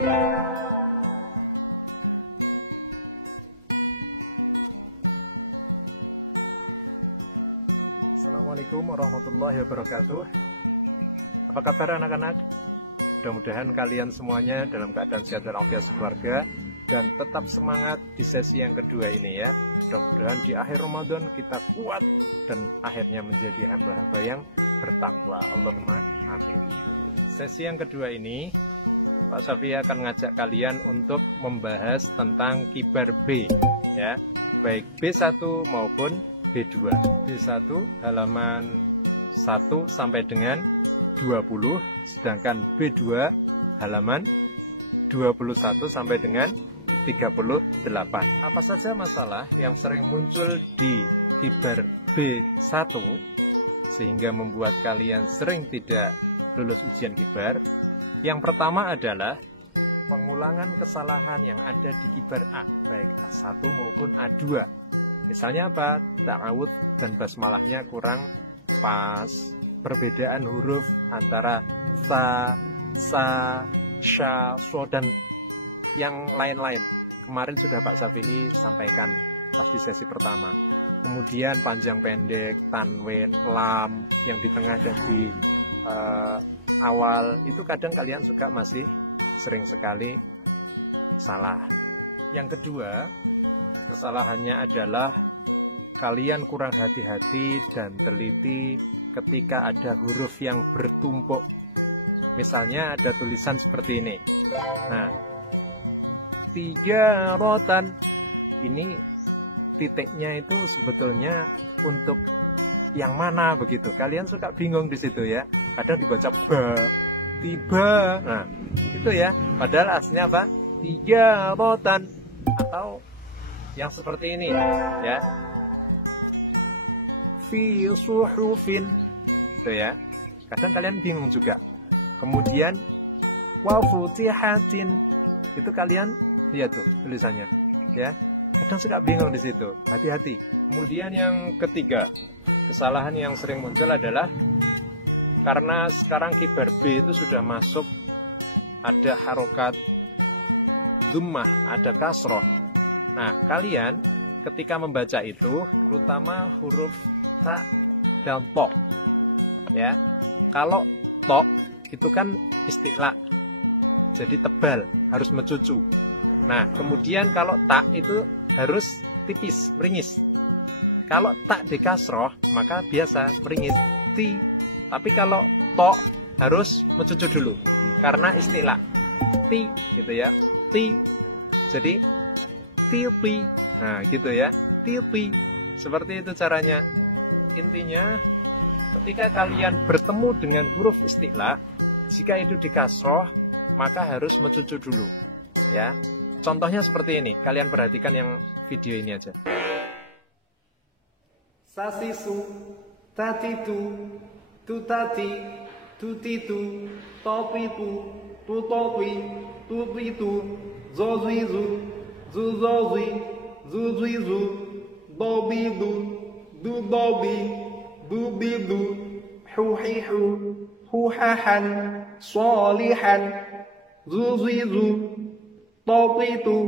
Assalamualaikum warahmatullahi wabarakatuh. Apa kabar anak-anak? Mudah-mudahan kalian semuanya dalam keadaan sehat dan walafiat keluarga dan tetap semangat di sesi yang kedua ini ya. Mudah-mudahan di akhir Ramadan kita kuat dan akhirnya menjadi hamba-hamba yang bertakwa. Allahumma amin. Sesi yang kedua ini Pak Safi akan ngajak kalian untuk membahas tentang kibar B ya, baik B1 maupun B2. B1 halaman 1 sampai dengan 20, sedangkan B2 halaman 21 sampai dengan 38. Apa saja masalah yang sering muncul di kibar B1 sehingga membuat kalian sering tidak lulus ujian kibar? Yang pertama adalah pengulangan kesalahan yang ada di kibar A, baik A1 maupun A2. Misalnya apa? Ta'awud dan basmalahnya kurang pas, perbedaan huruf antara sa, sya, so, dan yang lain-lain. Kemarin sudah Pak Syafi'i sampaikan pas di sesi pertama. Kemudian panjang pendek, tanwin, lam, yang di tengah dan di awal, itu kadang kalian juga masih sering sekali salah. Yang kedua, kesalahannya adalah kalian kurang hati-hati dan teliti ketika ada huruf yang bertumpuk. Misalnya ada tulisan seperti ini. Nah, 3 rotan. Ini titiknya itu sebetulnya untuk yang mana begitu. Kalian suka bingung di situ ya. Kadang dibaca ba, tiba. Nah, itu ya. Padahal aslinya apa? 3 rotan. Atau yang seperti ini ya, fi suhufin, itu ya. Kadang kalian bingung juga. Kemudian wa futihatin, itu kalian lihat tuh tulisannya ya. Kadang suka bingung di situ. Hati-hati. Kemudian yang ketiga, kesalahan yang sering muncul adalah karena sekarang kibar B itu sudah masuk ada harokat dhammah, ada kasroh. Nah, kalian ketika membaca itu, terutama huruf ta dan to, ya. Kalau to itu kan istilah, jadi tebal, harus mencucu. Nah, kemudian kalau ta itu harus tipis, meringis. Kalau ta di kasroh, maka biasa meringis, ti. Tapi kalau to harus mencucu dulu, karena istilah ti, gitu ya, ti. Jadi tipi, nah gitu ya, tipi. Seperti itu caranya. Intinya, ketika kalian bertemu dengan huruf istilah, jika itu di kasroh, maka harus mencucu dulu, ya. Contohnya seperti ini. Kalian perhatikan yang video ini aja. Sasisu, tatitu, tutati, tutitu, topitu, tutopi, tupitu, zozizu, zuzozi, zuzizu, dobidu, dudobi, dubidu, huhihu, huhahan, solihan, zuzizu, topitu,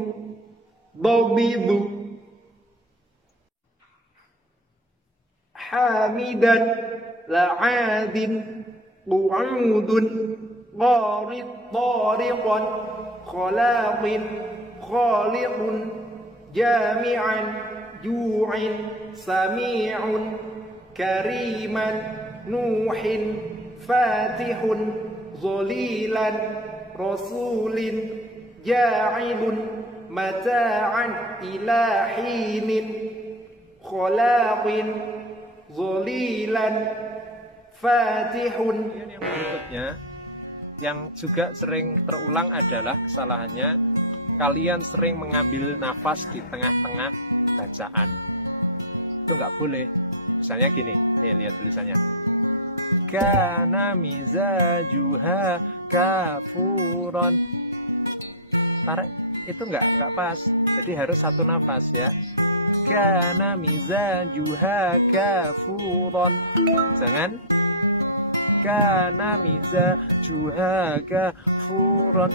dobidu, hamidan, la'adin, qu'udun, qarid, tariqan, khalaqin, khaliqun, jami'an, ju'in, sami'un, kariman, nuhin, fatihun, zolilan, rasulin, ja'ilun, mata'an, ila hinin, khalaqin, zolilan, fatihun. Yang berikutnya, yang juga sering terulang adalah kesalahannya, kalian sering mengambil nafas di tengah-tengah bacaan. Itu nggak boleh. Misalnya gini, nih lihat tulisannya. Kana mizajuha kafuron. Tarik, itu nggak pas. Jadi harus satu nafas ya. Kana mizajuha kafuron. Jangan kana mizajuha kafuron.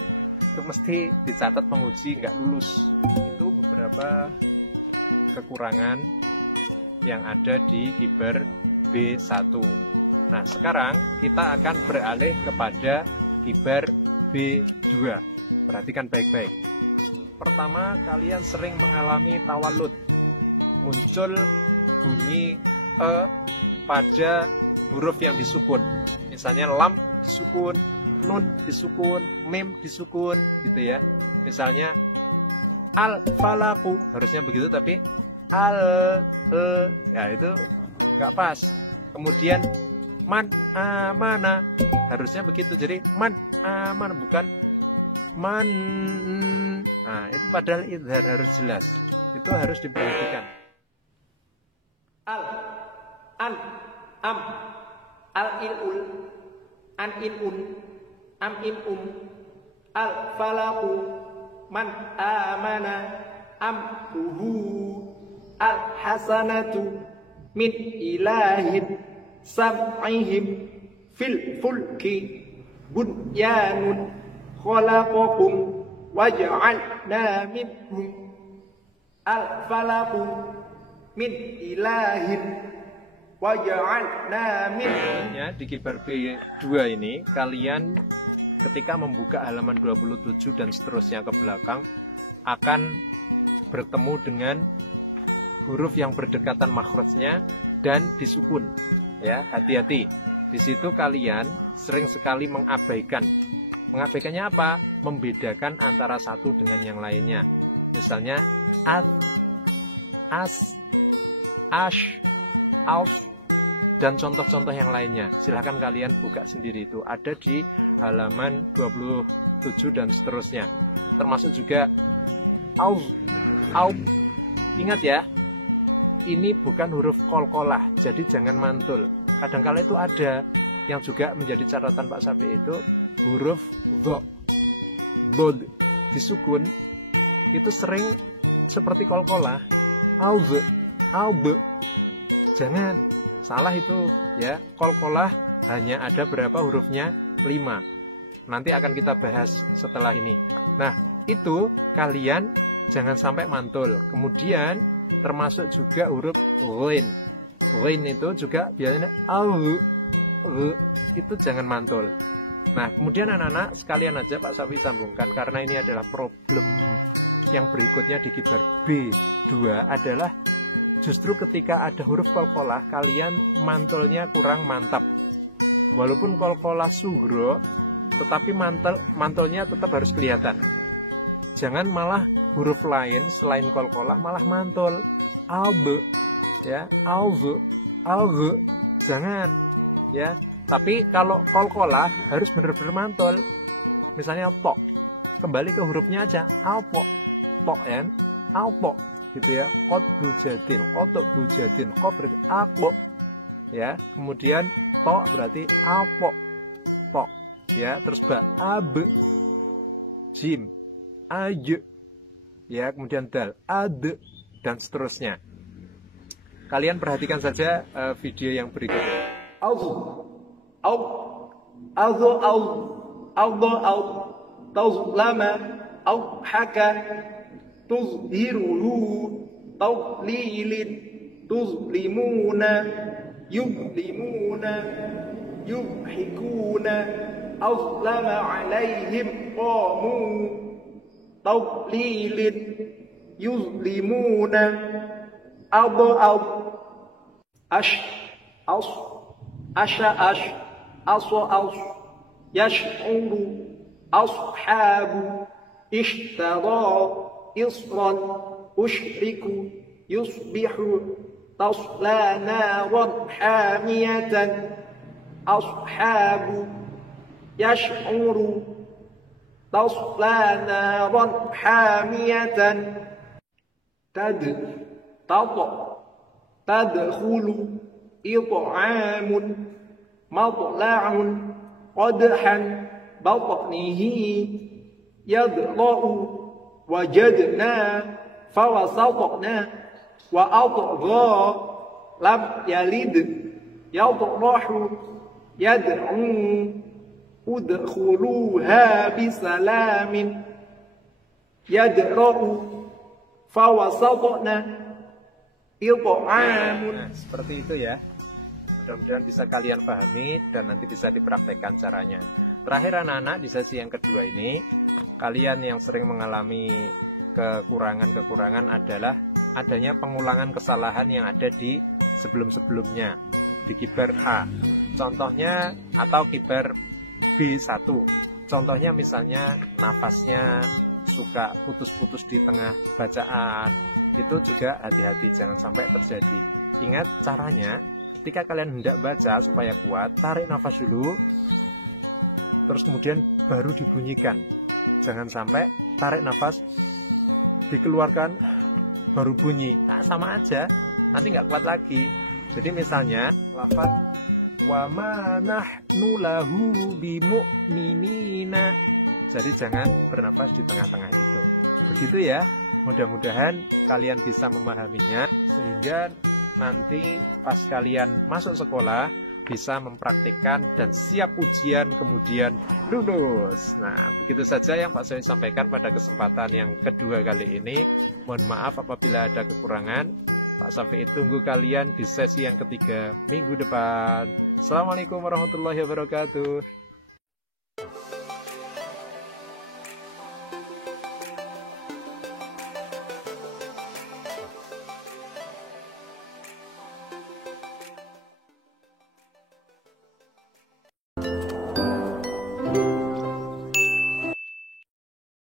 itu mesti dicatat penguji nggak lulus. Itu beberapa kekurangan yang ada di Kibar B1. Nah, sekarang kita akan beralih kepada Kibar B2. Perhatikan baik-baik. Pertama, kalian sering mengalami tawalud. Muncul bunyi e pada huruf yang disukun. Misalnya lam disukun, nun disukun, mim disukun, gitu ya. Misalnya al-falaku, harusnya begitu, tapi ya itu nggak pas. Kemudian man amana, harusnya begitu, jadi man amana, bukan man. Nah, itu padahal idhar harus jelas, itu harus diperhatikan. Al, an, am, al ilul, an ilun, am ilum, al falaku, man amana, am uhu, al hasanatu, min ilahin, sam'ihim, fil fulki, bunyanun, khalaqakum, waj'alna minhum, al falaku, min ilahin, waj'alna minhum. Di Kibar B2 ini kalian ketika membuka halaman 27 dan seterusnya ke belakang akan bertemu dengan huruf yang berdekatan makhrajnya dan disukun. Ya, hati-hati. Di situ kalian sering sekali mengabaikan. Mengabaikannya apa? Membedakan antara satu dengan yang lainnya. Misalnya as, ash, aus, dan contoh-contoh yang lainnya. Silahkan kalian buka sendiri, itu ada di halaman 27 dan seterusnya. Termasuk juga au. Ingat ya, ini bukan huruf qalqalah, jadi jangan mantul. Kadang-kala itu ada yang juga menjadi catatan Pak Safi, itu huruf dha, bod disukun, itu sering seperti qalqalah, aub. Jangan salah itu ya. Qalqalah hanya ada berapa hurufnya? 5. Nanti akan kita bahas setelah ini. Nah, itu kalian jangan sampai mantul. Kemudian termasuk juga huruf ghain. Ghain itu juga biasanya itu jangan mantul. Nah, kemudian anak-anak sekalian aja Pak Safi sambungkan, karena ini adalah problem yang berikutnya di Kibar B2 adalah justru ketika ada huruf qalqalah kalian mantulnya kurang mantap. Walaupun qalqalah sugro, tetapi mantulnya tetap harus kelihatan. Jangan malah huruf lain selain qalqalah malah mantul. Albe, ya, alzu, alge, jangan, ya. Tapi kalau qalqalah harus benar-benar mantul. Misalnya to, kembali ke hurufnya aja, alpo, to, ya, alpo, gitu ya. Qad bujatin, qad bujatin, qad berarti aku, ya. Kemudian to berarti alpo, to, ya. Terus ba, ab, jim, aj, ya. Kemudian dal, ad, dan seterusnya. Kalian perhatikan saja video yang berikutnya. Tazlama, haka, tuzhiruhu, tawlilin, tuzlimuna, yublimuna, yubhikuna, azlama alaihim qamu, tawlilin, yuzlimuna, ash, as, asha, as, yash'uru, ashabu, ishtara, isran, ushriku, yusbihu, tasla naran hamiyatan, ashabu, yash'uru, tasla naran hamiyatan, tadkhulu, it'amun, matla'un, qadhan, batnihi, yadra'u, wajadna, fawasatna, wa adgha, lam yalid, yadrahu, yad'u, udkhuluha bisalamin yadra'u fawasatna it'amun. Nah, seperti itu ya. Mudah-mudahan bisa kalian pahami dan nanti bisa dipraktekkan caranya. Terakhir anak-anak, di sesi yang kedua ini, kalian yang sering mengalami kekurangan-kekurangan adalah adanya pengulangan kesalahan yang ada di sebelum-sebelumnya, di kibar A. Contohnya, atau kibar B1. Contohnya misalnya nafasnya suka putus-putus di tengah bacaan. Itu juga hati-hati, jangan sampai terjadi. Ingat caranya, ketika kalian hendak baca supaya kuat, tarik nafas dulu, terus kemudian baru dibunyikan. Jangan sampai tarik nafas, dikeluarkan, baru bunyi. Nah, sama aja, nanti nggak kuat lagi. Jadi misalnya, lafaz wa ma nahnu lahu bimu'minina. Jadi jangan bernafas di tengah-tengah itu. Begitu ya. Mudah-mudahan kalian bisa memahaminya, sehingga nanti pas kalian masuk sekolah bisa mempraktikkan dan siap ujian kemudian lulus. Nah, begitu saja yang Pak Safi sampaikan pada kesempatan yang kedua kali ini. Mohon maaf apabila ada kekurangan. Pak Safi tunggu kalian di sesi yang ketiga minggu depan. Assalamualaikum warahmatullahi wabarakatuh.